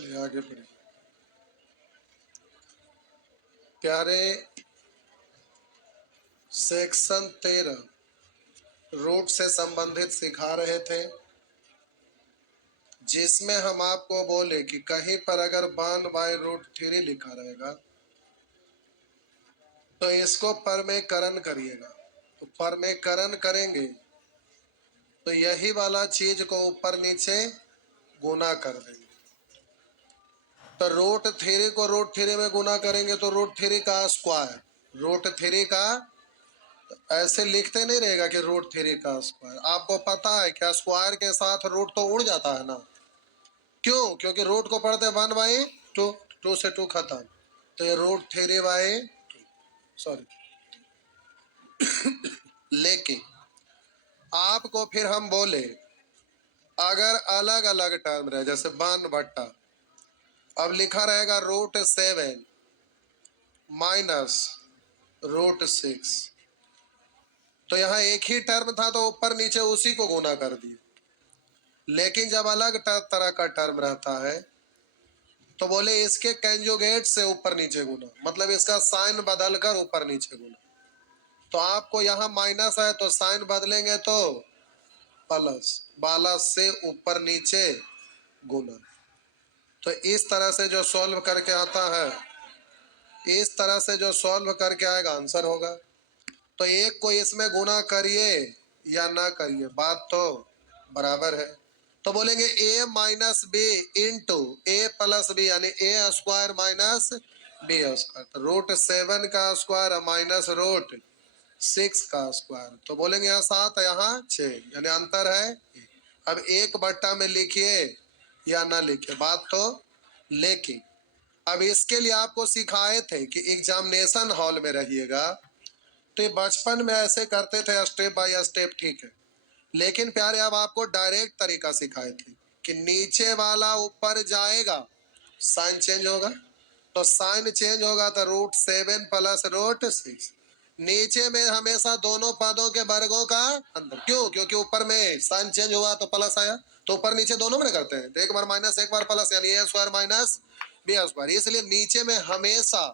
चलिए आगे बढ़िए। प्यारे, सेक्शन 13 रूट से संबंधित सिखा रहे थे, जिसमें हम आपको बोले कि कहीं पर अगर 1/√3 लिखा रहेगा तो इसको परमेकरण करिएगा। तो परमेकरण करेंगे तो यही वाला चीज को ऊपर नीचे गुना कर देंगे। तो √3 को √3 में गुना करेंगे तो √3 का स्क्वायर, √3 का, तो ऐसे लिखते नहीं रहेगा कि √3 का स्क्वायर। आपको पता है क्या, स्क्वायर के साथ रूट तो उड़ जाता है ना। क्यों? क्योंकि रूट को पढ़ते 1/2, 2 से 2 खत्म, तो ये √3/2, सॉरी। लेकिन आपको फिर हम बोले अगर अलग अलग टर्म रहे, जैसे 1/, अब लिखा रहेगा √7 माइनस √6, तो यहाँ एक ही टर्म था तो ऊपर नीचे उसी को गुना कर दिए। लेकिन जब अलग तरह का टर्म रहता है तो बोले इसके कंजुगेट से ऊपर नीचे गुना, मतलब इसका साइन बदलकर ऊपर नीचे गुना। तो आपको यहाँ माइनस है तो साइन बदलेंगे तो प्लस, बाला से ऊपर नीचे गुना। तो इस तरह से जो सॉल्व करके आता है, इस तरह से जो सॉल्व करके आएगा आंसर होगा। तो एक को इसमें गुना करिए या ना करिए, बात तो बराबर है। तो बोलेंगे a minus B into A plus B, यानी A square minus B square. तो √7 का स्क्वायर माइनस √6 का स्क्वायर, तो बोलेंगे यहाँ 7 यहाँ 6, यानी अंतर है। अब 1/, में लिखिए या ना लिखिए, बात तो। लेकिन अब इसके लिए आपको सिखाए थे कि एग्जामिनेशन हॉल में रहिएगा, तो ये बचपन में ऐसे करते थे स्टेप बाय स्टेप, ठीक है। लेकिन प्यारे अब आपको डायरेक्ट तरीका सिखाए थे कि नीचे वाला ऊपर जाएगा, साइन चेंज होगा, तो साइन चेंज होगा तो √7 प्लस √6। नीचे में हमेशा दोनों पदों के वर्गों का अंतर। क्यों? क्योंकि ऊपर में साइन चेंज हुआ तो प्लस आया, तो ऊपर नीचे दोनों में करते हैं, तो एक बार माइनस एक बार प्लस, यानी A square minus B square. इसलिए नीचे में हमेशा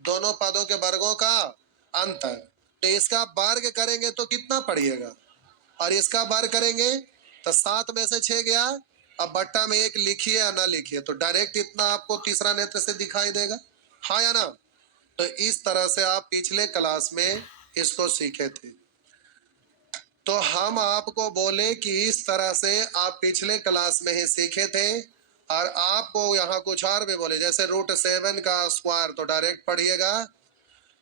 दोनों पदों के वर्गों का अंतर। तो इसका वर्ग करेंगे तो कितना पड़ेगा, और इसका वर्ग करेंगे तो 7 में से 6 गया। अब बट्टा में 1 लिखिए या ना लिखिए, तो डायरेक्ट इतना आपको तीसरा नेत्र से दिखाई देगा, हाँ या ना। तो इस तरह से आप पिछले क्लास में इसको सीखे थे। तो हम आपको बोले कि इस तरह से आप पिछले क्लास में ही सीखे थे, और आपको यहाँ कुछ और भी बोले, जैसे √7 का स्क्वायर तो डायरेक्ट पढ़िएगा।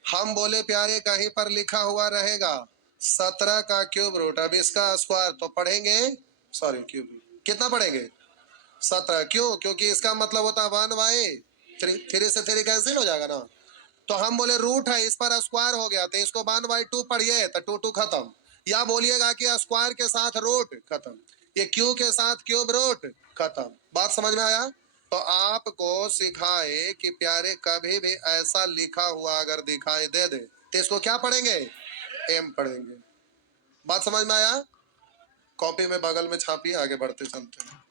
हम बोले प्यारे कहीं पर लिखा हुआ रहेगा 17 का क्यूब रूट, अब इसका स्क्वायर तो पढ़ेंगे, सॉरी क्यूब रूट कितना पढ़ेंगे 17। क्यों? क्योंकि इसका मतलब होता है 1/3, 3 से 3 कैंसिल हो जाएगा ना। तो हम बोले रूट है, इस पर स्क्वायर हो गया, तो इसको 1/2 पढ़िए तो 2 खत्म, या बोलिएगा कि स्क्वायर के साथ रूट खत्म, ये क्यू के साथ क्यूब रूट खत्म। बात समझ में आया? तो आपको सिखाए कि प्यारे कभी भी ऐसा लिखा हुआ अगर दिखाई दे दे तो इसको क्या पढ़ेंगे, एम पढ़ेंगे। बात समझ में आया? कॉपी में बगल में छापिए, आगे बढ़ते चलते हैं।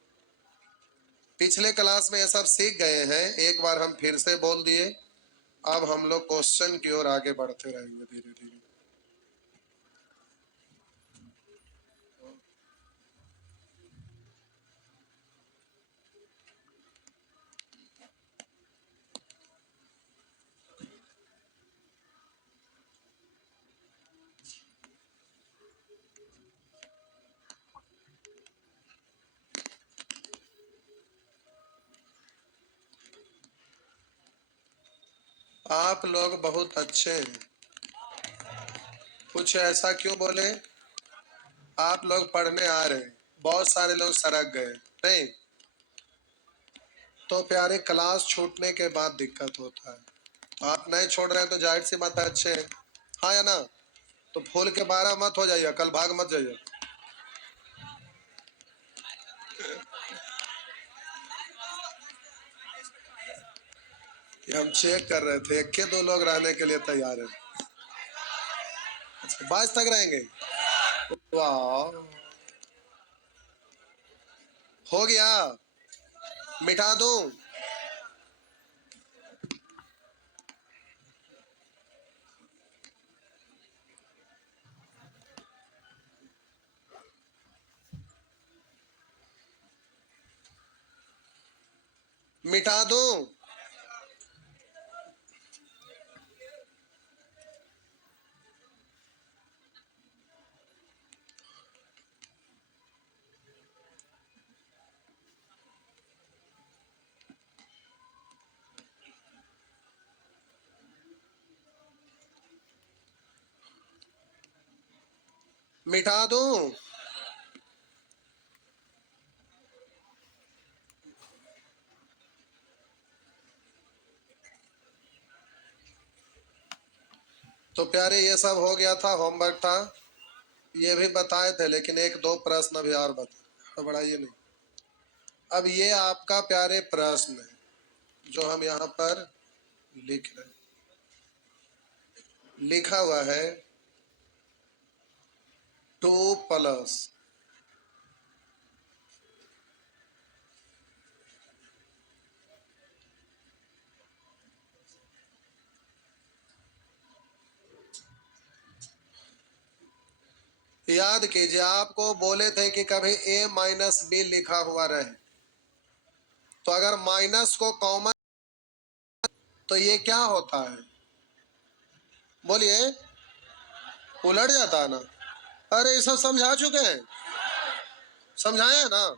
पिछले क्लास में ये सब सीख गए हैं, एक बार हम फिर से बोल दिए। अब हम लोग क्वेश्चन की ओर आगे बढ़ते रहेंगे धीरे धीरे। आप लोग बहुत अच्छे हैं, कुछ ऐसा क्यों बोले, आप लोग पढ़ने आ रहे हैं, बहुत सारे लोग सड़क गए नहीं, तो प्यारे क्लास छूटने के बाद दिक्कत होता है। तो आप नहीं छोड़ रहे हैं तो जाहिर सी बात है अच्छे हैं, हाँ या ना। तो फूल के 12 मत हो जाइए, कल भाग मत जाइए। हम चेक कर रहे थे, एक के 2 लोग रहने के लिए तैयार है। अच्छा 22 तक रहेंगे, वाह हो गया। मिटा दूं? मिटा दूं? मिटा दूं? तो प्यारे ये सब हो गया था, होमवर्क था, ये भी बताए थे, लेकिन एक दो प्रश्न भी और बता, बढ़ाइए नहीं। अब ये आपका प्यारे प्रश्न है जो हम यहाँ पर लिख रहे हैं। लिखा हुआ है 2 प्लस याद कीजिए, आपको बोले थे कि कभी a माइनस बी लिखा हुआ रहे तो अगर माइनस को कॉमन तो ये क्या होता है? बोलिए, उलट जाता है ना। अरे ये सब समझा चुके हैं, समझाया ना।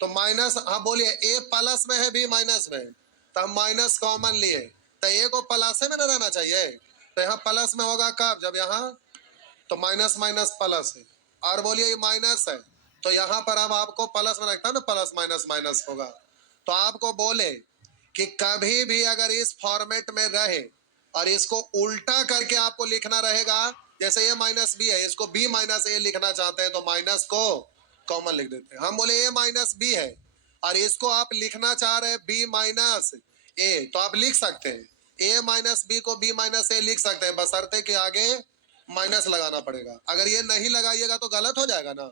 तो माइनस, हाँ बोलिए, ए प्लस में है बी माइनस में, तो हम माइनस कॉमन लिए, तो ए को प्लस में न रहना चाहिए, तो यहाँ प्लस में होगा कब? जब यहाँ, तो माइनस माइनस प्लस है। और बोलिए ये माइनस है, तो यहाँ पर हम आपको प्लस में रखता है ना, प्लस माइनस माइनस होगा। तो आपको बोले कि कभी भी अगर इस फॉर्मेट में रहे और इसको उल्टा करके आपको लिखना रहेगा, जैसे ए माइनस बी है, इसको बी माइनस ए लिखना चाहते हैं तो माइनस को कॉमन लिख देते हैं। हम बोले ए माइनस बी है और इसको आप लिखना चाह रहे हैं बी माइनस ए, तो आप लिख सकते हैं ए माइनस बी को बी माइनस ए लिख सकते हैं, बशर्ते कि आगे माइनस लगाना पड़ेगा। अगर ये नहीं लगाइएगा तो गलत हो जाएगा ना,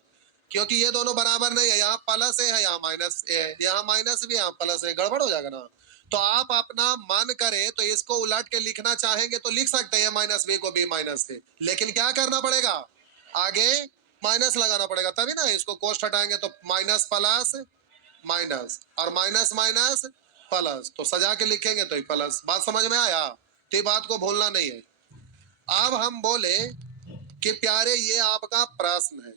क्योंकि ये दोनों बराबर नहीं है, यहाँ प्लस ए है, यहाँ माइनस ए है, यहाँ माइनस भी, यहाँ प्लस ए, गड़बड़ हो जाएगा ना। तो आप अपना मन करे तो इसको उलट के लिखना चाहेंगे तो लिख सकते हैं माइनस बी को बी माइनस ए, लेकिन क्या करना पड़ेगा? आगे माइनस लगाना पड़ेगा, तभी ना। इसको कोष्ट हटाएंगे तो माइनस प्लस माइनस और माइनस माइनस प्लस, तो सजा के लिखेंगे तो प्लस। बात समझ में आया? तो ये बात को भूलना नहीं है। अब हम बोले कि प्यारे ये आपका प्रश्न है,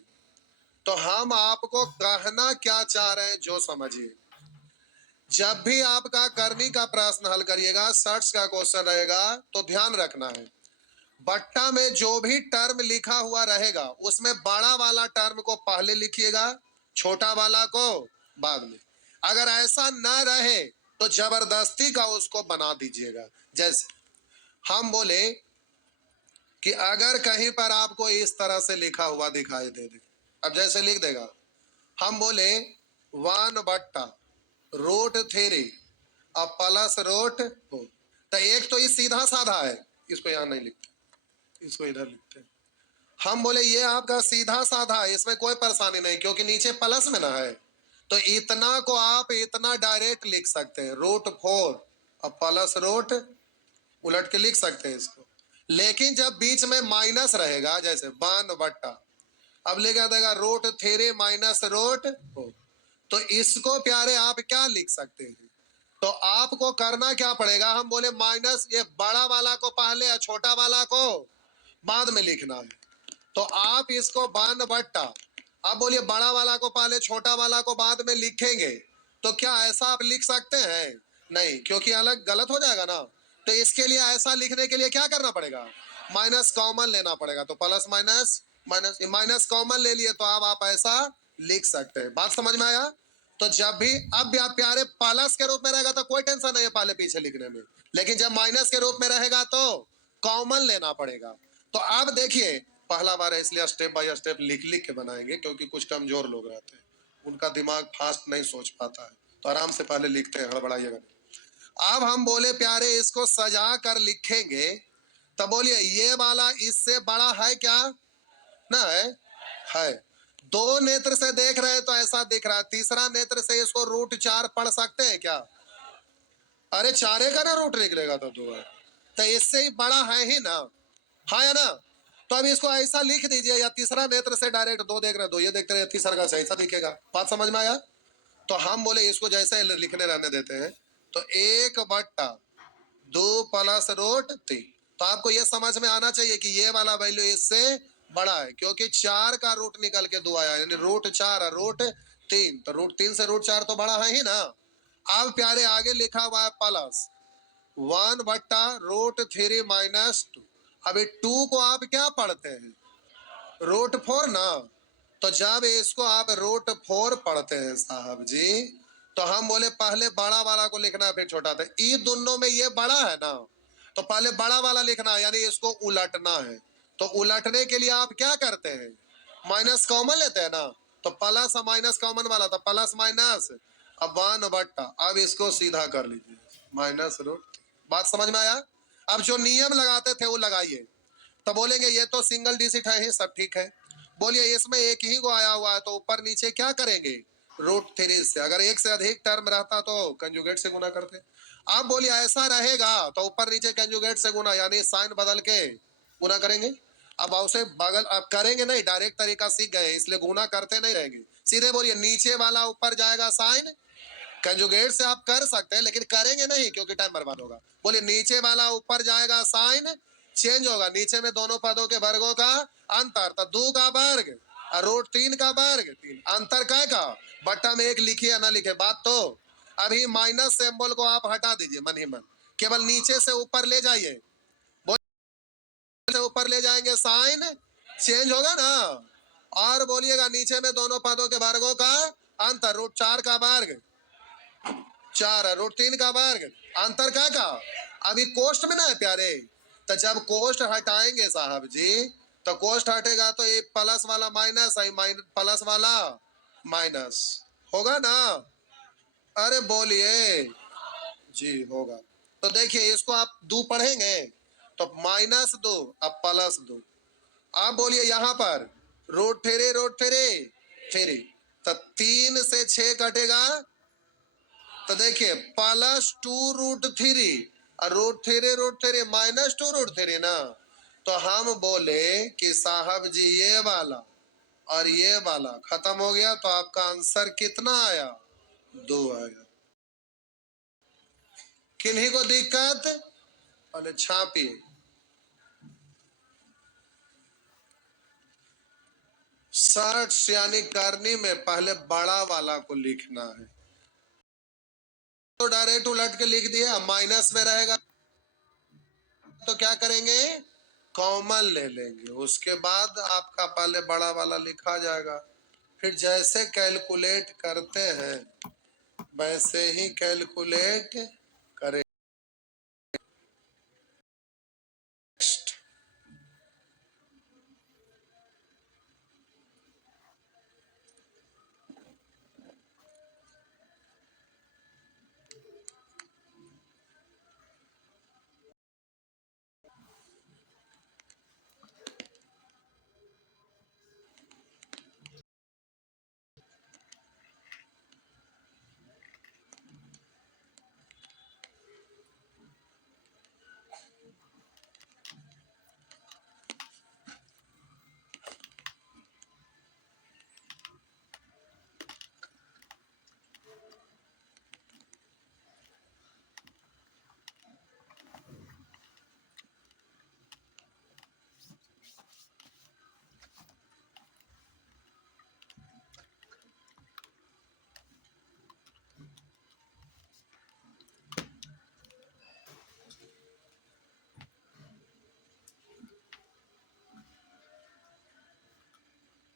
तो हम आपको कहना क्या चाह रहे हैं जो समझिए। जब भी आपका करनी का प्रश्न हल करिएगा, सर्च का क्वेश्चन रहेगा, तो ध्यान रखना है बट्टा में जो भी टर्म लिखा हुआ रहेगा उसमें बड़ा वाला टर्म को पहले लिखिएगा, छोटा वाला को बाद में। अगर ऐसा ना रहे तो जबरदस्ती का उसको बना दीजिएगा। जैसे हम बोले कि अगर कहीं पर आपको इस तरह से लिखा हुआ दिखाई दे दे, अब जैसे लिख देगा, हम बोले 1/√3 अब प्लस रूट हो, तो एक तो ये सीधा साधा है, इसको यहां नहीं लिखते, इसको इधर लिखते हैं। हम बोले ये आपका सीधा साधा है, इसमें कोई परेशानी नहीं, क्योंकि नीचे प्लस में ना है, तो इतना को आप इतना डायरेक्ट लिख सकते हैं √4 अब प्लस रूट, उलट के लिख सकते हैं इसको। लेकिन जब बीच में माइनस रहेगा, जैसे 1/, अब लिखा देगा √3 माइनस रूट, तो इसको प्यारे आप क्या लिख सकते हैं? तो आपको करना क्या पड़ेगा? हम बोले माइनस, ये बड़ा वाला को पहले या छोटा वाला को बाद में लिखना है, तो आप इसको 1/, अब बोलिए बड़ा वाला को पहले छोटा वाला को बाद में लिखेंगे, तो क्या ऐसा आप लिख सकते हैं? नहीं, क्योंकि अलग गलत हो जाएगा ना। तो इसके लिए ऐसा लिखने के लिए क्या करना पड़ेगा? माइनस कॉमन लेना पड़ेगा, तो plus minus minus, minus common ले लिए तो अब आप ऐसा लिख सकते हैं। बात समझ में आया? तो जब भी, अब भी आप प्यारे प्लस के रूप में रहेगा तो कोई टेंशन नहीं है पहले पीछे लिखने में, लेकिन जब माइनस के रूप में रहेगा तो कॉमन लेना पड़ेगा। तो आप देखिए, पहला बार है इसलिए स्टेप बाय स्टेप लिख लिख के बनाएंगे, क्योंकि कुछ कमजोर लोग रहते हैं, उनका दिमाग फास्ट नहीं सोच पाता है, तो आराम से पहले लिखते हैं, हड़बड़ाइएगा। अब हम बोले प्यारे इसको सजा कर लिखेंगे, तब बोलिए ये वाला इससे बड़ा है क्या? ना है, है। दो नेत्र से देख रहे हैं तो ऐसा दिख रहा है, तीसरा नेत्र से इसको √4 पढ़ सकते हैं क्या? अरे चारे का ना रूट निकलेगा तो दो है, तो इससे ही बड़ा है ही ना, हाँ या ना? तो अब इसको ऐसा लिख दीजिए, या तीसरा नेत्र से डायरेक्ट दो देख रहे, दो ये देखते रहे, तीसरा का ऐसा दिखेगा। बात समझ में आया? तो हम बोले इसको जैसे लिखने रहने देते हैं, तो 1/2 प्लस √3। तो आपको ये समझ में आना चाहिए कि ये वाला वैल्यू इससे बड़ा है, क्योंकि 4 का रूट निकल के 2 आया, यानी √4 √3, तो √3 से √4 तो बड़ा है ही ना। अब प्यारे आगे लिखा हुआ है प्लस 1/√3 माइनस 2। अभी 2 को आप क्या पढ़ते हैं? √4 ना। तो जब इसको आप √4 पढ़ते हैं साहब जी, तो हम बोले पहले बड़ा वाला को लिखना है फिर छोटा था, ये दोनों में ये बड़ा है ना, तो पहले बड़ा वाला लिखना है, यानी इसको उलटना है। तो उलटने के लिए आप क्या करते हैं? माइनस कॉमन लेते हैं ना, तो प्लस माइनस कॉमन वाला था, प्लस माइनस, अब 1/, अब इसको सीधा कर लीजिए -√। बात समझ में आया? अब जो नियम लगाते थे वो लगाइए। तो बोलेंगे ये तो सिंगल डिजिट है ही, सब ठीक है। बोलिए इसमें एक ही को आया हुआ है, तो ऊपर नीचे क्या करेंगे? √3 से। अगर एक से अधिक टर्म रहता तो कंजुगेट से गुना करते। आप बोलिए ऐसा रहेगा तो ऊपर नीचे कंजुगेट से गुना, यानी साइन बदल के गुना करेंगे। अब उसे बगल अब करेंगे नहीं, डायरेक्ट तरीका सीख गए इसलिए गुना करते नहीं रहेंगे। सीधे बोलिए नीचे वाला ऊपर जाएगा साइन, कंजुगेट से आप कर सकते हैं लेकिन करेंगे नहीं क्योंकि टाइम बर्बाद होगा। बोलिए नीचे वाला ऊपर जाएगा साइन चेंज होगा, नीचे में दोनों पदों के वर्गों का अंतर, तो 2 का वर्ग और √3 का वर्ग, 3 अंतर काय का, बट्टा में 1 लिखिए या ना लिखे बात। तो अभी माइनस सिंबल को आप हटा दीजिए मन ही मन, केवल नीचे से ऊपर ले जाइए। से ऊपर ले जाएंगे साइन चेंज होगा ना, और बोलिएगा नीचे में दोनों पदों के वर्गों का अंतर, √4 का वर्ग 4 है, √3 का वर्ग अंतर का अभी कोष्ट में ना है प्यारे। तो जब कोष्ट हटाएंगे साहब जी, तो कोष्ट हटेगा तो ये प्लस वाला माइनस है, प्लस वाला माइनस होगा ना। अरे बोलिए जी होगा। तो देखिए इसको आप 2 पढ़ेंगे तो -2 अब +2। आप बोलिए यहाँ पर √3 तो 3 से 6 कटेगा, तो देखिए +2√3 और √3 -2√3 ना। तो हम बोले कि साहब जी ये वाला और ये वाला खत्म हो गया, तो आपका आंसर कितना आया? 2 आया। किन्हीं को दिक्कत? पहले छापिए। सर्च यानी करनी में पहले बड़ा वाला को लिखना है, तो डायरेक्ट उलट के लिख दिया, माइनस में रहेगा तो क्या करेंगे? कॉमन ले लेंगे, उसके बाद आपका पहले बड़ा वाला लिखा जाएगा, फिर जैसे कैलकुलेट करते हैं वैसे ही कैलकुलेट करें।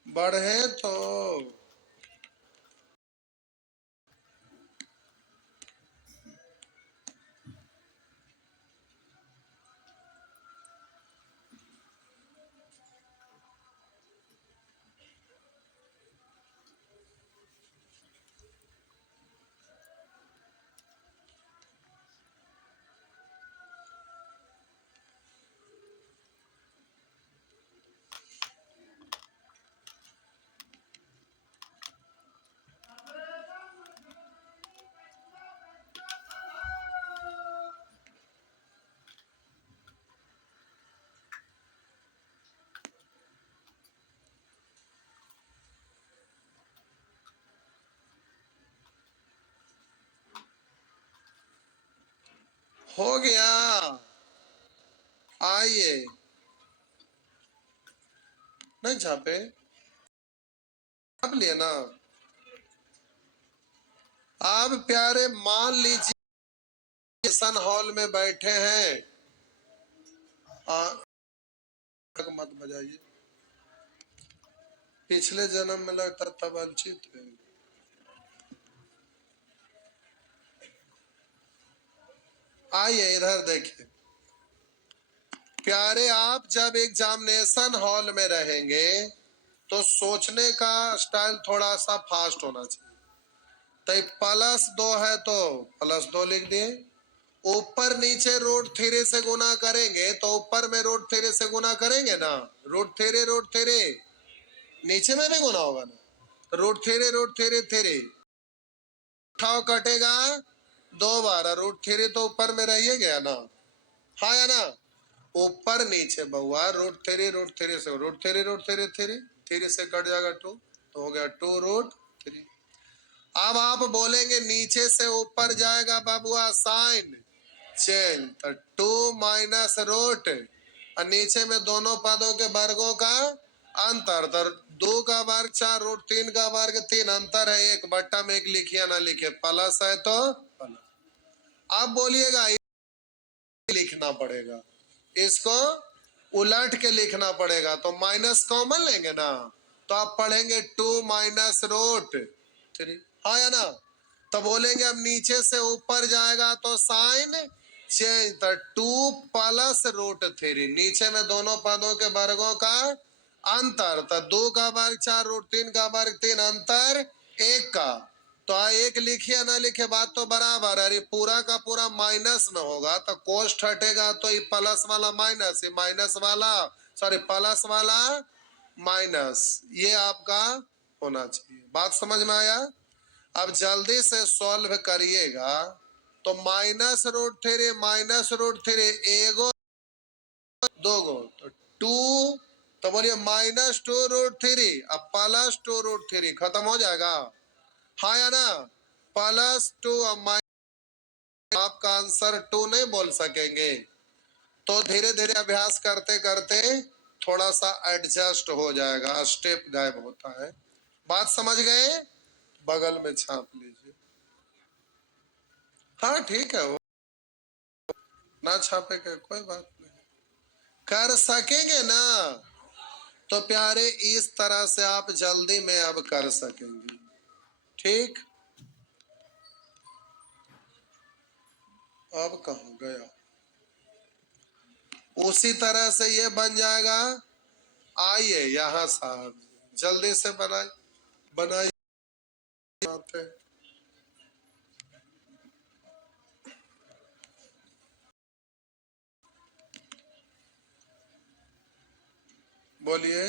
बढ़े तो हो गया। आइए, नहीं छापे, छाप लिए ना। आप प्यारे मान लीजिए सन हॉल में बैठे हैं। मत बजाइए, पिछले जन्म में लगता तब वंचित है। आइए इधर देखिए प्यारे, आप जब एग्जामिनेशन हॉल में रहेंगे तो सोचने का स्टाइल थोड़ा सा फास्ट होना चाहिए। तो +2 है तो +2 लिख दिए। ऊपर नीचे रूट थ्री से गुना करेंगे तो ऊपर में रूट थ्री से गुना करेंगे ना, रूट थ्री नीचे में भी गुना होगा ना, रूट थ्री थ्री उठाओ कटेगा 2 बार, रूट 3 तो ऊपर में रहिए गया ना, हाँ या ना, ऊपर नीचे बहुआ रूट थ्री से रूट थ्री थ्री से कट जाएगा 2 तो हो गया 2√3। अब आप बोलेंगे नीचे से ऊपर जाएगा बाबुआ साइन चेंज, तो 2 माइनस रूट और नीचे में दोनों पदों के वर्गों का अंतर, तो 2 का वर्ग 4 √3 का वर्ग 3, अंतर है 1, बट्टा में 1 लिखिए ना लिखे, प्लस है तो प्लस। अब बोलिएगा लिखना पड़ेगा, इसको उलट के लिखना पड़ेगा, तो माइनस कॉमन लेंगे ना, तो आप पढ़ेंगे 2 माइनस रूट 3, हाँ या ना। तो बोलेंगे अब नीचे से ऊपर जाएगा तो साइन चेंज, तो 2 प्लस √3, नीचे में दोनों पदों के वर्गों का अंतर, तो 2 का वर्ग 4 √3 का वर्ग 3, अंतर 1 का, तो 1 लिखिए ना लिखे बात तो बराबर है। अरे पूरा का पूरा माइनस में होगा तो कोष्ट हटेगा तो ये प्लस वाला माइनस, ये माइनस वाला सॉरी प्लस वाला माइनस, ये आपका होना चाहिए। बात समझ में आया? अब जल्दी से सॉल्व करिएगा, तो माइनस√3 एगो दो गो तो 2, तो बोलिए -2√3 अब +2√3 खत्म हो जाएगा, हाँ या ना, +2 अब आपका आंसर 2 नहीं बोल सकेंगे, तो धीरे धीरे अभ्यास करते करते थोड़ा सा एडजस्ट हो जाएगा, स्टेप गायब होता है। बात समझ गए? बगल में छाप लीजिए। हाँ ठीक है, वो ना छापे के कोई बात नहीं, कर सकेंगे ना, तो प्यारे इस तरह से आप जल्दी में अब कर सकेंगे। ठीक, अब कहाँ गया, उसी तरह से ये बन जाएगा। आइए यहाँ साहब जल्दी से बनाइए, बनाइए, बोलिए।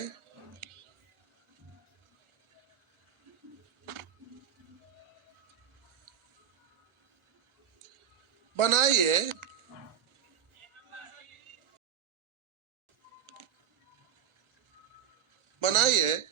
बनाइए, बनाइए।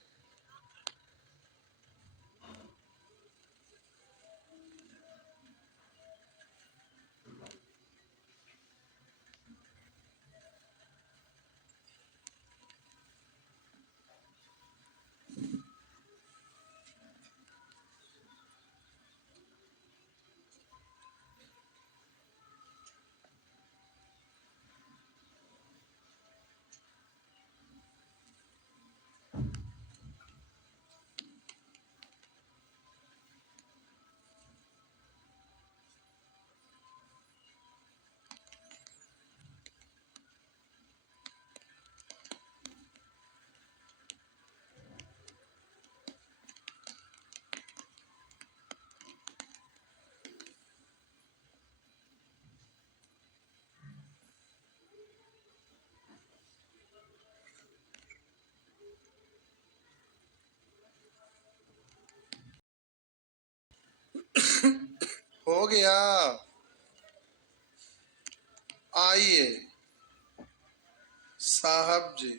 हो गया। आइए साहब जी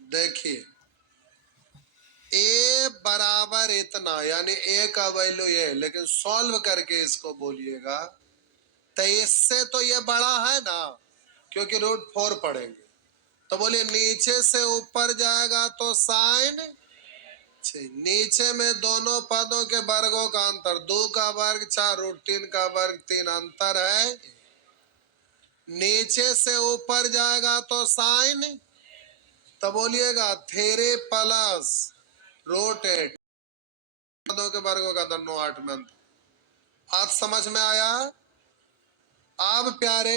देखिए, ए बराबर इतना, यानी ए का वैल्यू ये, लेकिन सॉल्व करके इसको बोलिएगा तो इससे तो ये बड़ा है ना, क्योंकि √4 पढ़ेंगे। तो बोलिए नीचे से ऊपर जाएगा तो साइन 6। नीचे में दोनों पदों के वर्गों का अंतर, 2 का वर्ग 4 √3 का वर्ग 3, अंतर है। नीचे से ऊपर जाएगा तो साइन, तो बोलिएगा 3 प्लस √8, पदों के वर्गों का अंतर 9 8 में अंतर। आप समझ में आया? अब प्यारे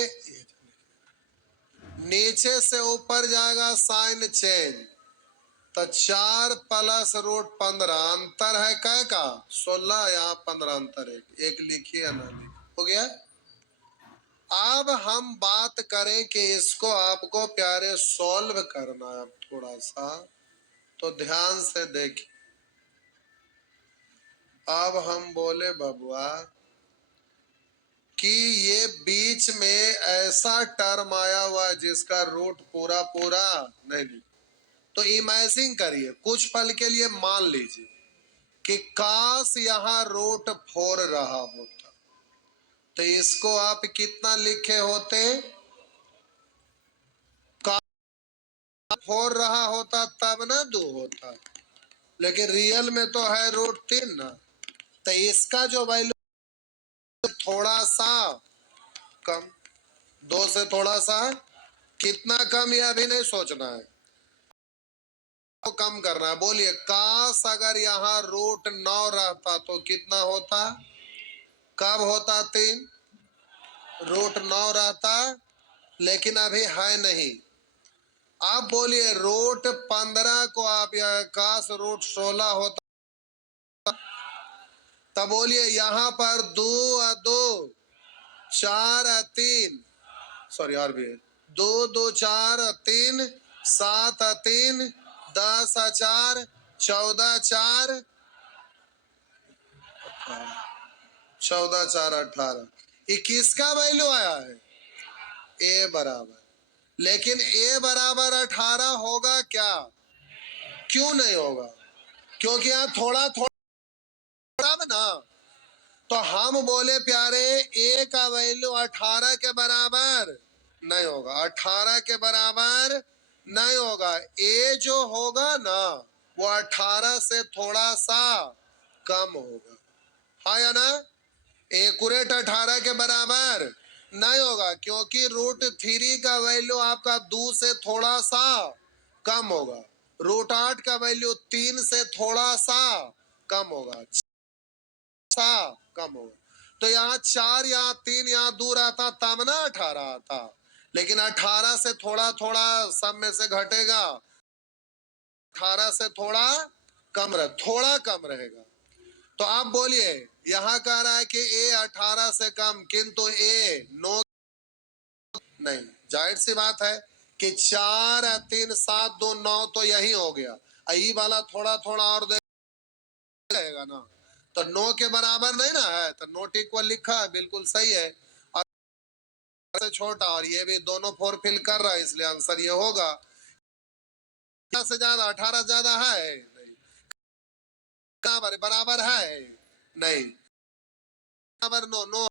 नीचे से ऊपर जाएगा साइन चेंज, तो 4 प्लस √15, अंतर है कै का 16, यहाँ 15 अंतर है, एक लिखिए या ना लिखिए, हो गया। अब हम बात करें कि इसको आपको प्यारे सॉल्व करना है थोड़ा सा, तो ध्यान से देखिए। अब हम बोले बबुआ कि ये बीच में ऐसा टर्म आया हुआ है जिसका रूट पूरा पूरा नहीं लिखा, तो इमेजिन करिए, कुछ पल के लिए मान लीजिए कि काश यहां √4 रहा होता, तो इसको आप कितना लिखे होते? 4 रहा होता तब ना 2 होता, लेकिन रियल में तो है √3 ना, तो इसका जो वैल्यू थोड़ा सा कम, 2 से थोड़ा सा कितना कम, ये अभी नहीं सोचना है, तो कम करना है। बोलिए काश अगर यहाँ √9 रहता तो कितना होता? कब होता? 3। √9 रहता, लेकिन अभी है नहीं। आप बोलिए √15 को आप काश √16 होता, तब बोलिए यहाँ पर 2 और 2 4 और 3, सॉरी और भी 2 2 4 और 3 7 और 3 10 और 4 14 4 14 4 18, 21 का वैल्यू आया है a बराबर, लेकिन a बराबर 18 होगा क्या? क्यों नहीं होगा? क्योंकि यहाँ थोड़ा थोड़ा ना, तो हम बोले प्यारे a का वैल्यू 18 के बराबर नहीं होगा, 18 के बराबर नहीं होगा। a जो होगा ना वो 18 से थोड़ा सा कम होगा, हाँ या ना? एक्यूरेट 18 के बराबर नहीं होगा, क्योंकि √3 का वैल्यू आपका 2 से थोड़ा सा कम होगा, √8 का वैल्यू 3 से थोड़ा सा कम होगा, सा कम होगा। तो यहाँ 4, यहाँ 3, यहाँ 2 रहता तब ना 18 आता, लेकिन 18 से थोड़ा थोड़ा सब में से घटेगा, 18 से थोड़ा कम थोड़ा कम रहेगा। तो आप बोलिए यहां कह रहा है कि a 18 से कम, किंतु a 9 नहीं। जाहिर सी बात है कि 4 3 7 2 9 तो यही हो गया, यही वाला थोड़ा थोड़ा और देगा ना, तो 9 के बराबर नहीं ना है, तो नॉट इक्वल लिखा है, बिल्कुल सही है। और से छोटा, और ये भी दोनों 4 फिल कर रहा है, इसलिए आंसर ये होगा। से ज्यादा 18 ज्यादा है नहीं, बराबर है नहीं, बराबर 9 9,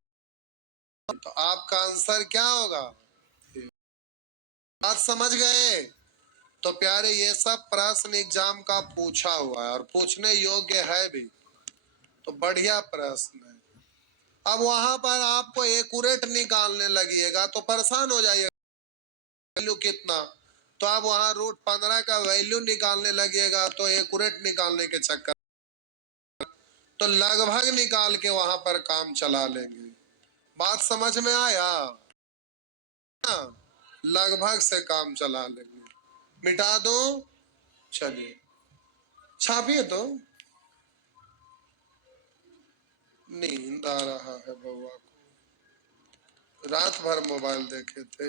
तो आपका आंसर क्या होगा? बात समझ गए? तो प्यारे ये सब प्रश्न एग्जाम का पूछा हुआ है और पूछने योग्य है भी, तो बढ़िया प्रश्न है। अब वहां पर आपको एक्यूरेट निकालने लगिएगा तो परेशान हो जाइएगा, वैल्यू कितना, तो आप वहां √15 का वैल्यू निकालने लगिएगा तो एक्यूरेट निकालने के चक्कर, तो लगभग निकाल के वहां पर काम चला लेंगे। बात समझ में आया? लगभग से काम चला लेंगे। मिटा दो, चलिए छापिए तो। नींद आ रहा है बउआ को, रात भर मोबाइल देखे थे।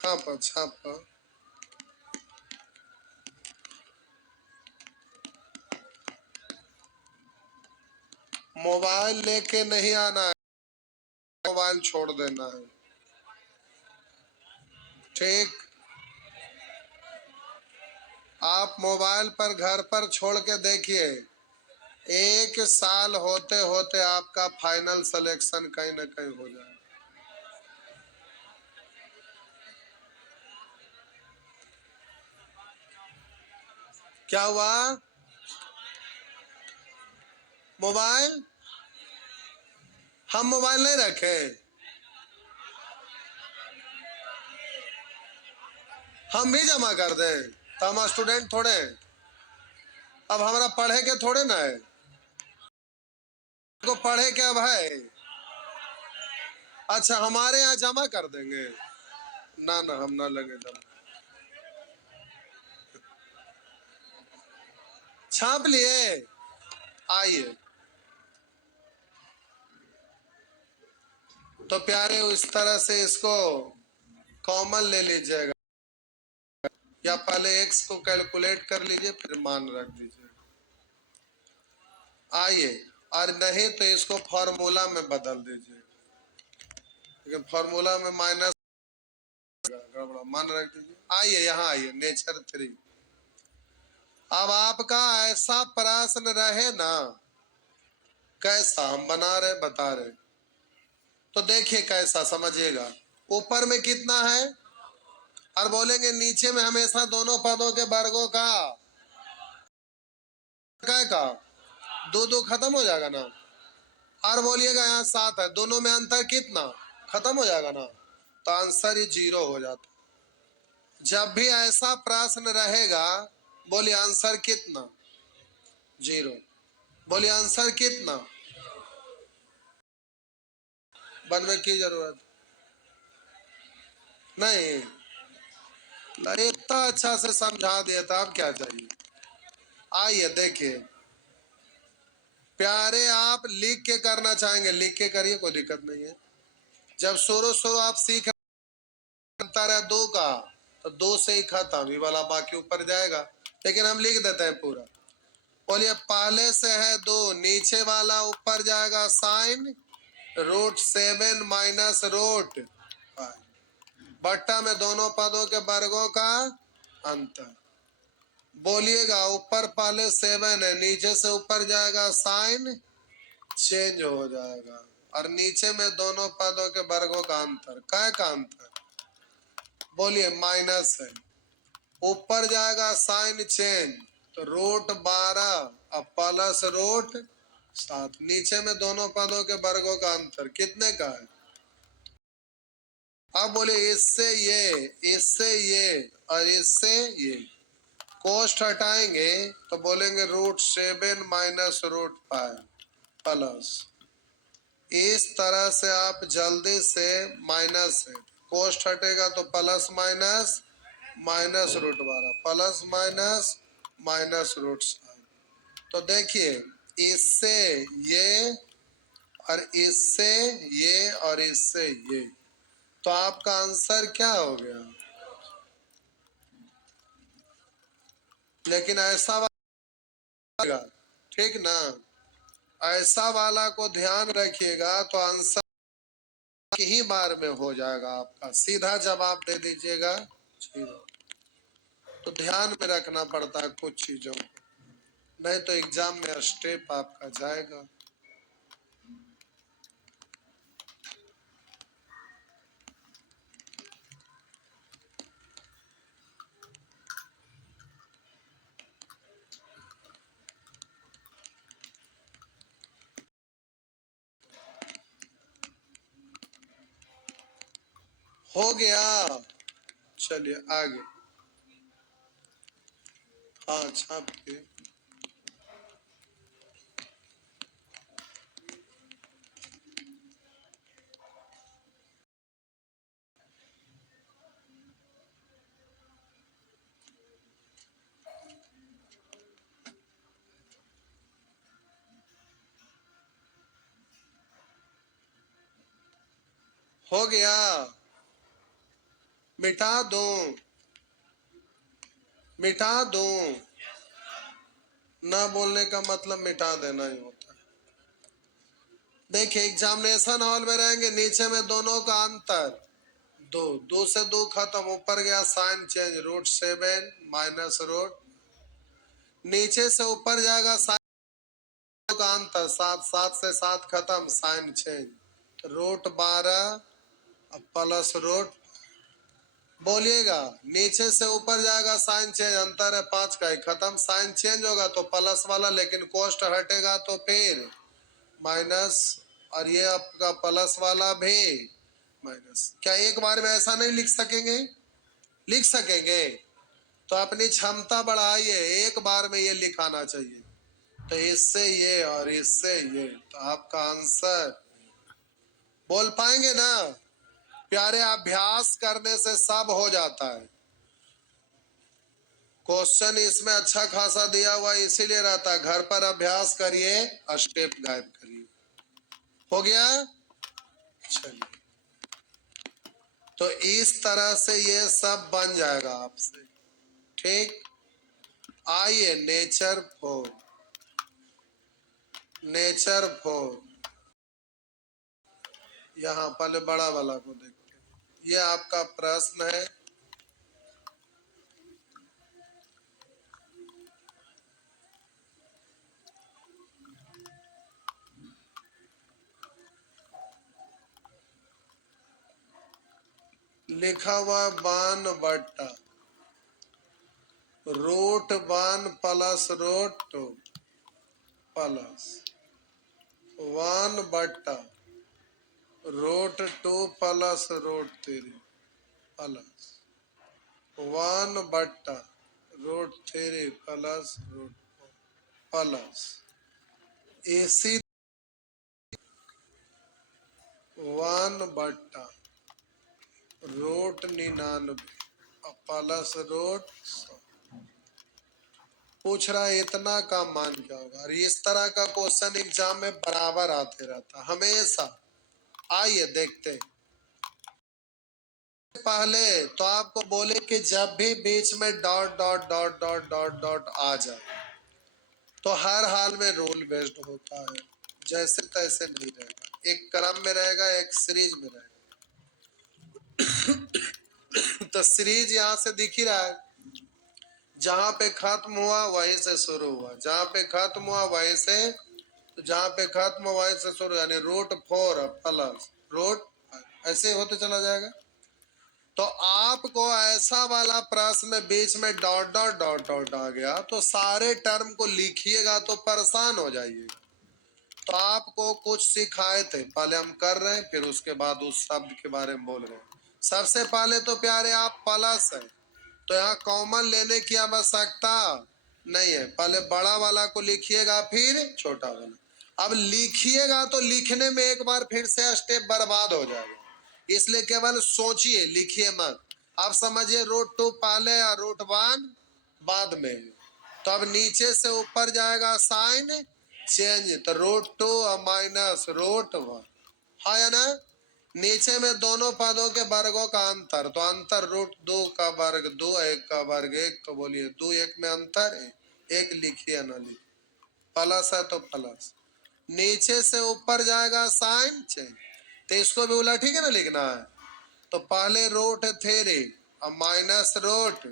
छापा छापा, मोबाइल लेके नहीं आना है, मोबाइल छोड़ देना है, ठीक? आप मोबाइल पर घर पर छोड़ के देखिए, एक साल होते होते आपका फाइनल सिलेक्शन कहीं ना कहीं हो जाए। क्या हुआ? मोबाइल? हम मोबाइल नहीं रखे, हम भी जमा कर दें तो हम स्टूडेंट थोड़े हैं। अब हमारा पढ़े के थोड़े ना है, को पढ़े के अब है। अच्छा हमारे यहाँ जमा कर देंगे? ना ना, हम ना लगे जमा। छाप लिए? आइए। तो प्यारे इस तरह से इसको कॉमन ले लीजिएगा, या पहले एक्स को कैलकुलेट कर लीजिए फिर मान रख दीजिए। आइए, और नहीं तो इसको फॉर्मूला में बदल दीजिए, लेकिन फॉर्मूला में माइनस गड़बड़ा, मान रख दीजिए। आइए यहाँ आइए, नेचर 3। अब आपका ऐसा प्रश्न रहे ना, कैसा हम बना रहे बता रहे, तो देखिए कैसा समझिएगा। ऊपर में कितना है, और बोलेंगे नीचे में हमेशा दोनों पदों के वर्गों का दो दो खत्म हो जाएगा ना। और बोलिएगा यहाँ 7 है, दोनों में अंतर कितना, खत्म हो जाएगा ना, तो आंसर ही 0 हो जाता। जब भी ऐसा प्रश्न रहेगा, बोलिए आंसर कितना, 0। बोलिए आंसर कितना, बनने की जरूरत नहीं। इतना अच्छा से समझा दिया था, अब क्या चाहिए। आइए देखिए प्यारे, आप लिख के करना चाहेंगे लिख के करिए, कोई दिक्कत नहीं है। जब शुरू आप सीख रहे 2 का, तो 2 से ही खत्म, ये वाला बाकी ऊपर जाएगा, लेकिन हम लिख देते हैं पूरा। बोलिए पहले से है 2, नीचे वाला ऊपर जाएगा साइन √7 माइनस √5, बट्टा में दोनों पदों के वर्गों का अंतर। बोलिएगा ऊपर पहले 7 है, नीचे से ऊपर जाएगा साइन चेंज हो जाएगा, और नीचे में दोनों पदों के वर्गों का अंतर, क्या का अंतर, बोलिए माइनस है, ऊपर जाएगा साइन चेंज तो √12 अब प्लस √7, नीचे में दोनों पदों के वर्गों का अंतर कितने का है। अब बोलिए इससे ये और इससे ये कोष्ट हटाएंगे तो बोलेंगे √7 माइनस √5 प्लस। इस तरह से आप जल्दी से माइनस है, कोष्ट हटेगा तो plus minus minus √12 plus minus minus √7। तो देखिए इससे ये और इससे ये और इससे ये, तो आपका आंसर क्या हो गया। लेकिन ऐसा वाला, ठीक ना, ऐसा वाला को ध्यान रखिएगा तो आंसर ही बार में हो जाएगा आपका, सीधा जवाब दे दीजिएगा 0। तो ध्यान में रखना पड़ता है कुछ चीजों को, नहीं तो एग्जाम में स्टेप आपका जाएगा। हो गया, चलिए आगे। हाँ छाप के, हो गया, मिटा दूं, मिटा दूं, ना बोलने का मतलब मिटा देना ही होता है। देखिए एग्जामिनेशन हॉल में रहेंगे, नीचे में दोनों का अंतर 2, 2 से 2 खत्म, ऊपर गया साइन चेंज √7 माइनस √, नीचे से ऊपर जाएगा साइन का अंतर 7, 7 से 7 खत्म, sign change, root 12 plus root, बोलिएगा नीचे से ऊपर जाएगा साइन चेंज, अंतर है 5 का ही, खत्म, साइन चेंज होगा तो प्लस वाला, लेकिन कोस्ट हटेगा तो फिर माइनस, और ये आपका प्लस वाला भी माइनस। क्या एक बार में ऐसा नहीं लिख सकेंगे? लिख सकेंगे। तो अपनी क्षमता बढ़ाइए, एक बार में ये लिखाना चाहिए। तो इससे ये और इससे ये, तो आपका आंसर बोल पाएंगे ना प्यारे? अभ्यास करने से सब हो जाता है। क्वेश्चन इसमें अच्छा खासा दिया हुआ इसीलिए रहता है, घर पर अभ्यास करिए, स्टेप गायब करिए। हो गया? चलिए, तो इस तरह से ये सब बन जाएगा आपसे। ठीक, आइए नेचर 4, नेचर 4, यहाँ पहले बड़ा वाला को देखते हैं। ये आपका प्रश्न है, लिखा हुआ 1 बट्टा रूट 1 प्लस रूट 2 प्लस 1 बट्टा रूट 2 प्लस रूट 3 प्लस 1 बट्टा रूट 3 प्लस रूट 4 प्लस इसी 1 बट्टा रूट 99 प्लस रूट 100। पूछ रहा है इतना का मान क्या होगा? और इस तरह का क्वेश्चन एग्जाम में बराबर आते रहता हमेशा। आइए देखते हैं। पहले तो आपको बोले कि जब भी बीच में dot dot dot dot dot dot आ जाए तो हर हाल में रूल बेस्ड होता है, जैसे तैसे नहीं रहेगा, एक क्रम में रहेगा, एक सीरीज में रहेगा। तो सीरीज यहाँ से दिख ही रहा है, जहां पे खत्म हुआ वहीं से शुरू हुआ, जहां पे खत्म हुआ वहीं से, तो जहां पे खत्म हुआ वहीं से शुरू, यानी रूट 4 प्लस रूट, ऐसे होते चला जाएगा। तो आपको ऐसा वाला प्रश्न बीच में डॉट डॉट डॉट डॉट आ गया तो सारे टर्म को लिखिएगा तो परेशान हो जाइएगा। तो आपको कुछ सिखाए थे, पहले हम कर रहे हैं, फिर उसके बाद उस शब्द के बारे में बोल रहे हैं। सबसे पहले तो प्यारे आप प्लस है, तो यहाँ कॉमन लेने की आवश्यकता नहीं है, पहले बड़ा वाला को लिखिएगा फिर छोटा वाला। अब लिखिएगा तो लिखने में एक बार फिर से स्टेप बर्बाद हो जाएगा, इसलिए केवल सोचिए, लिखिए मत। अब समझिए रूट 2 पहले और रूट 1 बाद में, तो अब नीचे से ऊपर जाएगा साइन चेंज, तो रूट 2 और माइनस रूट 1, हाँ या ना? नीचे में दोनों पदों के वर्गों का अंतर, तो अंतर रूट 2 का वर्ग 2, 1 का वर्ग 1, तो बोलिए 2 1 में अंतर है, 1 लिखिए ना लिखिए, प्लस है तो प्लस, नीचे से ऊपर जाएगा साइन चेंज, तो इसको भी उलट ही के ना लिखना है, तो पहले रूट 3 और माइनस रूट,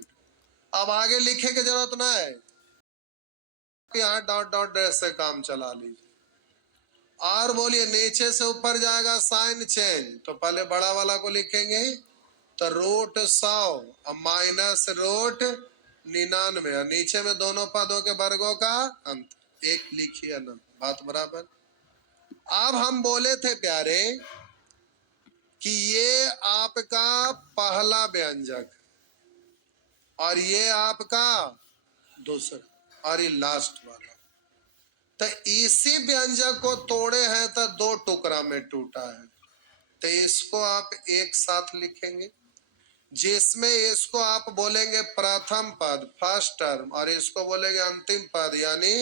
अब आगे लिखे की जरूरत ना है, यहाँ डॉट डॉट से काम चला लीजिए। और बोलिए नीचे से ऊपर जाएगा साइन चेंज, तो पहले बड़ा वाला को लिखेंगे, तो रूट 100 और माइनस रूट 99, और नीचे में दोनों पदों के वर्गों का अंतर, एक लिखिए ना, बात बराबर। अब हम बोले थे प्यारे कि ये आपका पहला व्यंजक और ये आपका दूसरा और ये लास्ट वाला, तो इसी व्यंजक को तोड़े हैं तो 2 टुकड़ा में टूटा है, तो इसको आप एक साथ लिखेंगे, जिसमें इसको आप बोलेंगे प्रथम पद फर्स्ट टर्म और इसको बोलेंगे अंतिम पद, यानी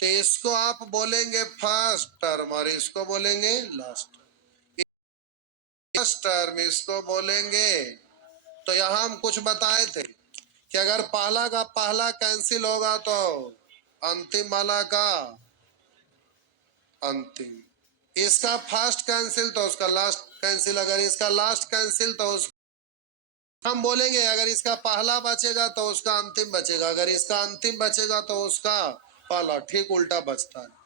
तो इसको आप बोलेंगे फर्स्ट टर्म और इसको बोलेंगे लास्ट टर्म, इसको बोलेंगे। तो यहां हम कुछ बताए थे कि अगर पहला का पहला कैंसिल होगा तो अंतिम वाला का अंतिम, इसका फर्स्ट कैंसिल तो उसका लास्ट कैंसिल, अगर इसका लास्ट कैंसिल तो उस हम बोलेंगे अगर इसका पहला बचेगा तो उसका अंतिम बचेगा, अगर इसका अंतिम बचेगा तो उसका पहला ठीक उल्टा बचता है।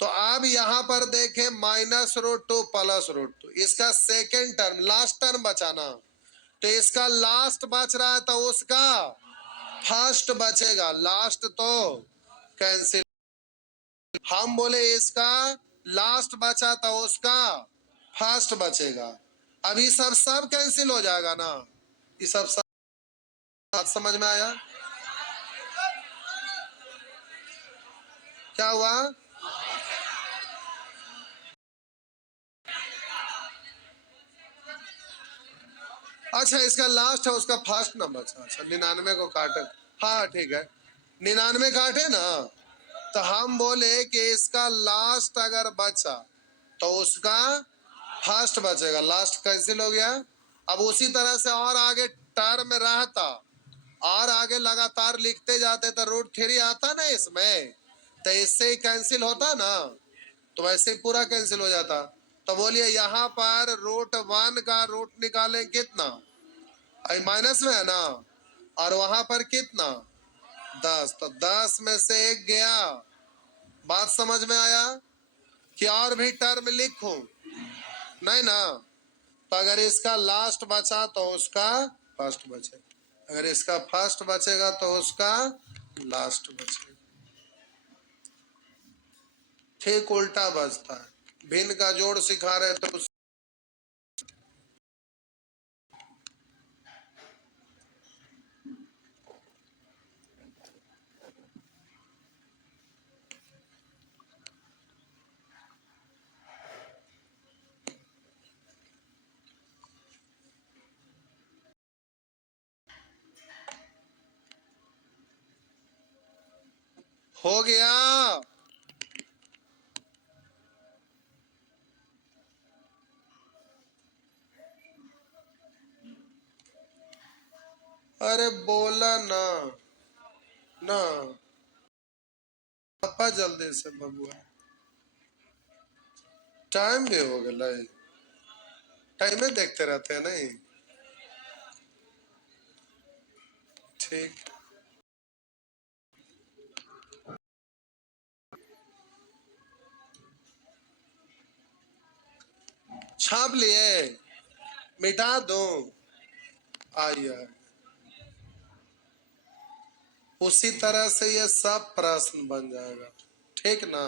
तो अब यहां पर देखें -√2 +√2, इसका सेकेंड टर्म लास्ट टर्म बचाना, तो इसका लास्ट बच रहा है तो उसका फर्स्ट बचेगा, लास्ट तो कैंसिल। हम बोले इसका लास्ट बचा तो उसका फर्स्ट बचेगा। अभी सब कैंसिल हो जाएगा ना, ये सब समझ में आया? क्या हुआ? अच्छा, इसका लास्ट है, उसका फर्स्ट नंबर। अच्छा 99 को काटे, हाँ ठीक है, 99 काटे ना, तो हम बोले कि इसका लास्ट अगर बचा तो उसका फर्स्ट बचेगा, लास्ट कैंसिल हो गया। अब उसी तरह से और आगे टर्म रहता और आगे लगातार लिखते जाते तो √3 आता ना इसमें, तो इससे ही कैंसिल होता ना, तो वैसे ही पूरा कैंसिल हो जाता। तो बोलिए यहाँ पर √1 का रूट निकालें कितना, माइनस में है ना, और वहां पर कितना 10, तो 10 में से 1 गया। बात समझ में आया कि और भी टर्म लिखूं? नहीं ना, तो अगर इसका लास्ट बचा तो उसका फर्स्ट बचेगा, अगर इसका फर्स्ट बचेगा तो उसका लास्ट बचेगा, ठीक उल्टा बचता है। भिन्न का जोड़ सिखा रहे तो हो गया। अरे बोला ना ना पापा, जल्दी से बबुआ, टाइम भी हो गया, टाइम में देखते रहते हैं नहीं, ठीक। छाप लिए, मिटा दो, आइए। उसी तरह से ये सब प्रश्न बन जाएगा, ठीक ना,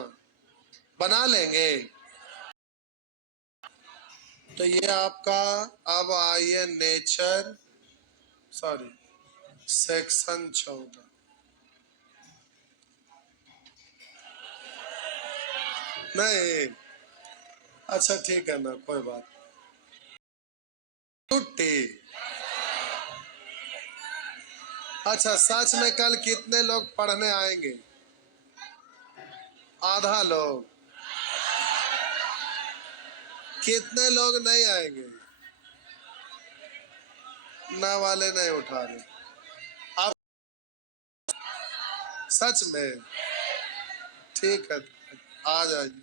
बना लेंगे। तो ये आपका, अब आइए नेचर, सॉरी सेक्शन 14, नहीं अच्छा ठीक है ना, कोई बात। छुट्टी, अच्छा सच में कल कितने लोग पढ़ने आएंगे? आधा लोग, कितने लोग नहीं आएंगे? ना वाले नहीं उठा रहे, आप सच में? ठीक है, आ जाइए।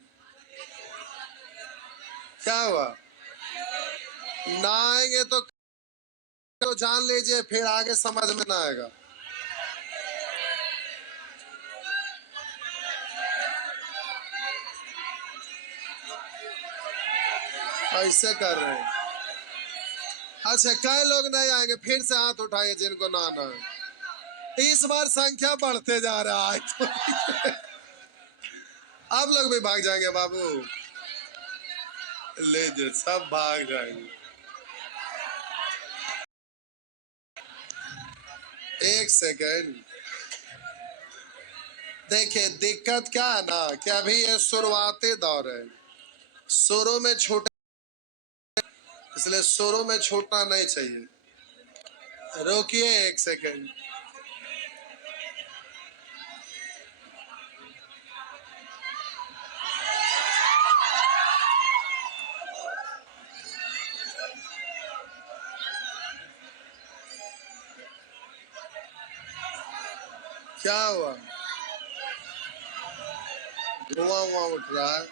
क्या हुआ? ना आएंगे तो जान लीजिए फिर आगे समझ में ना आएगा। ऐसे कर रहे हैं। अच्छा कई लोग नहीं आएंगे, फिर से हाथ उठाइए जिनको ना आना है। इस बार संख्या बढ़ते जा रहा है तो आप लोग भी भाग जाएंगे बाबू, लीजिए सब भाग जाएंगे। एक सेकेंड, देखिए दिक्कत क्या है ना कि अभी ये शुरुआती दौर है, शुरू में छूटे, इसलिए शुरू में छूटना नहीं चाहिए। रोकिए एक सेकेंड, क्या हुआ? धुआं हुआ उठ रहा है,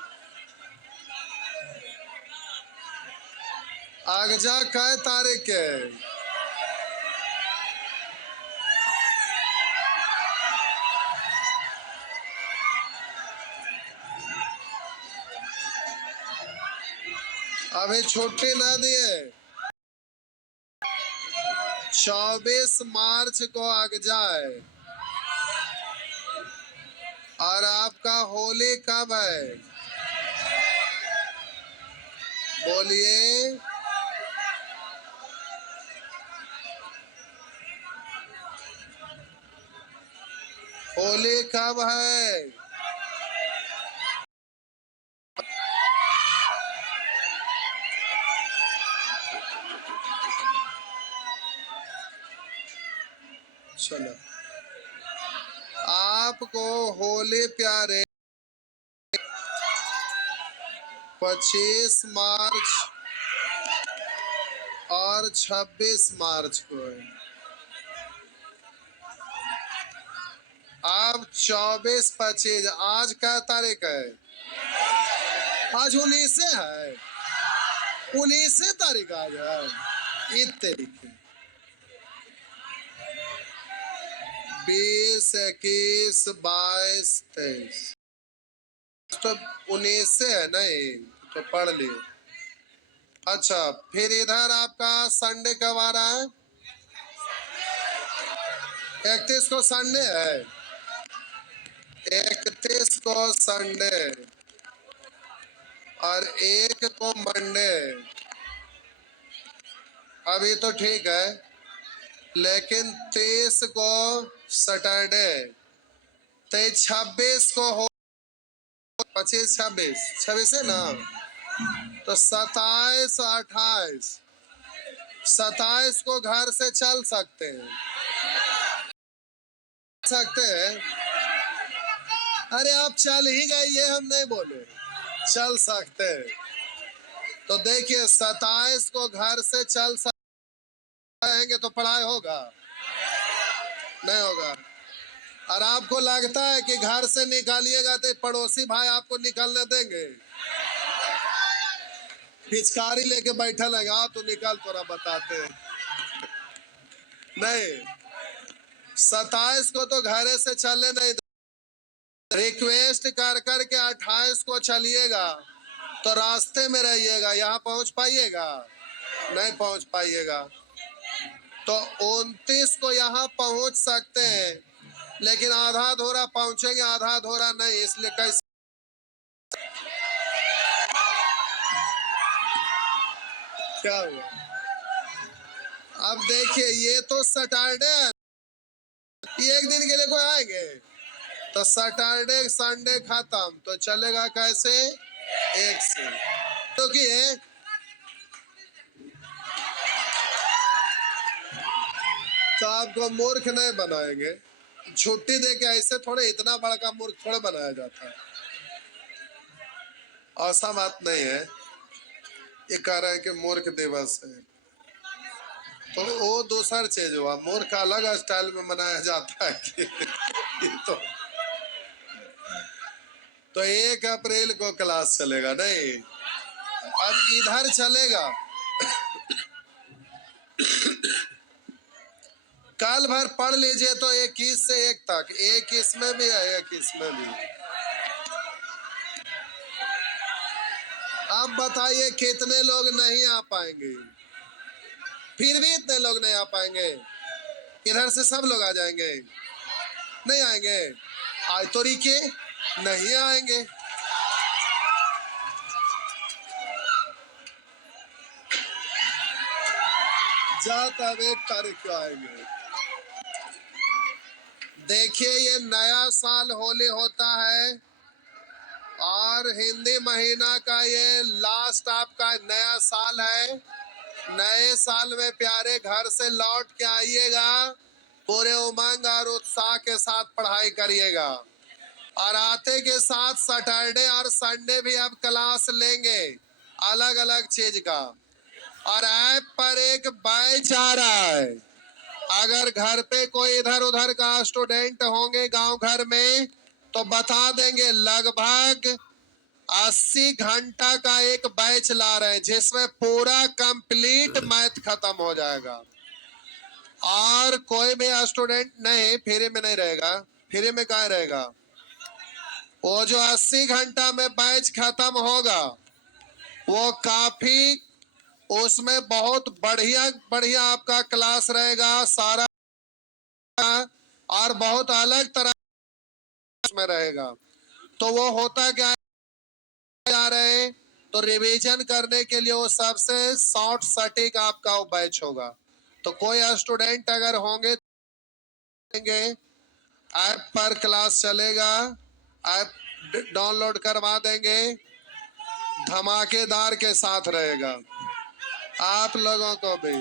आगजा कै तारीख के? अभी छुट्टी ना दिए, 24 मार्च को आग जाए। और आपका होली कब है? बोलिए। होली कब है? चलो, आपको होली प्यारे 25 मार्च और 26 मार्च को है। अब 24 25, आज क्या तारीख है? आज 19 है, 19 तारीख आज है। इस तारीख 20 21 22 23, तो 19 है नहीं, तो पढ़ लियो। अच्छा, फिर इधर आपका संडे कब आ रहा है? 31 को संडे है, 31 को संडे और 1 को मंडे। अभी तो ठीक है, लेकिन 23 को सैटरडे, 26 को हो, 25 26 26 है ना, तो 27 28, 27 को घर से चल सकते हैं, अरे आप चल ही गए, ये हम नहीं बोले, चल सकते हैं। तो देखिए 27 को घर से चल जाएंगे तो पढ़ाई होगा? नहीं होगा। और आपको लगता है कि घर से निकालिएगा तो पड़ोसी भाई आपको निकलने देंगे? पिचकारी लेके बैठा लगा तो निकाल, तोरा बताते हैं। नहीं, 27 को तो घरे से चले नहीं, रिक्वेस्ट कर कर के 28 को चलिएगा तो रास्ते में रहिएगा, यहाँ पहुंच पाइएगा? नहीं पहुंच पाइएगा। तो 29 को यहाँ पहुंच सकते हैं, लेकिन आधा अधूरा पहुंचेंगे, आधा अधूरा नहीं, इसलिए कैसे? क्या हुआ? अब देखिए, ये तो सैटरडे है, एक दिन के लिए कोई आएंगे? तो सैटरडे संडे खत्म, तो चलेगा कैसे? एक से तो कि तो आपको मूर्ख नहीं बनाएंगे, छुट्टी दे के ऐसे थोड़े, इतना बड़ा मूर्ख थोड़े बनाया जाता है, ऐसा बात नहीं है। ये कह रहे हैं कि मूर्ख दिवस है, तो वो दूसरा चीज हुआ, मूर्ख अलग स्टाइल में मनाया जाता है कि तो 1 अप्रैल को क्लास चलेगा नहीं, अब इधर चलेगा। कल भर पढ़ लीजिए तो 21 से 1 तक, 21 में भी है, 21 में भी। अब बताइए कितने लोग नहीं आ पाएंगे? फिर भी इतने लोग नहीं आ पाएंगे, इधर से सब लोग आ जाएंगे? नहीं आएंगे, आज तो रिके नहीं आएंगे। जाता 1 तारीख को आएंगे। देखिए, ये नया साल होली होता है और हिंदी महीना का ये लास्ट आपका नया साल है। नए साल में प्यारे घर से लौट के आइएगा, पूरे उमंग और उत्साह के साथ पढ़ाई करिएगा, और आते के साथ सैटरडे और संडे भी अब क्लास लेंगे अलग अलग चीज का। और ऐप पर एक बैच आ रहा है, अगर घर पे कोई इधर उधर का स्टूडेंट होंगे गांव घर में तो बता देंगे, लगभग 80 घंटा का एक बैच ला रहे हैं, जिसमें पूरा कंप्लीट मैथ खत्म हो जाएगा। और कोई भी स्टूडेंट नहीं फ्री में नहीं रहेगा, फ्री में कहाँ रहेगा? वो जो 80 घंटा में बैच खत्म होगा, वो काफी, उसमें बहुत बढ़िया बढ़िया आपका क्लास रहेगा सारा, और बहुत अलग तरह में रहेगा। तो वो होता क्या है, जा रहे हैं तो रिवीजन करने के लिए वो सबसे शॉर्ट सटीक आपका वो बैच होगा। तो कोई स्टूडेंट अगर होंगे, ऐप पर क्लास चलेगा, ऐप डाउनलोड करवा देंगे, धमाकेदार के साथ रहेगा आप लोगों को भी।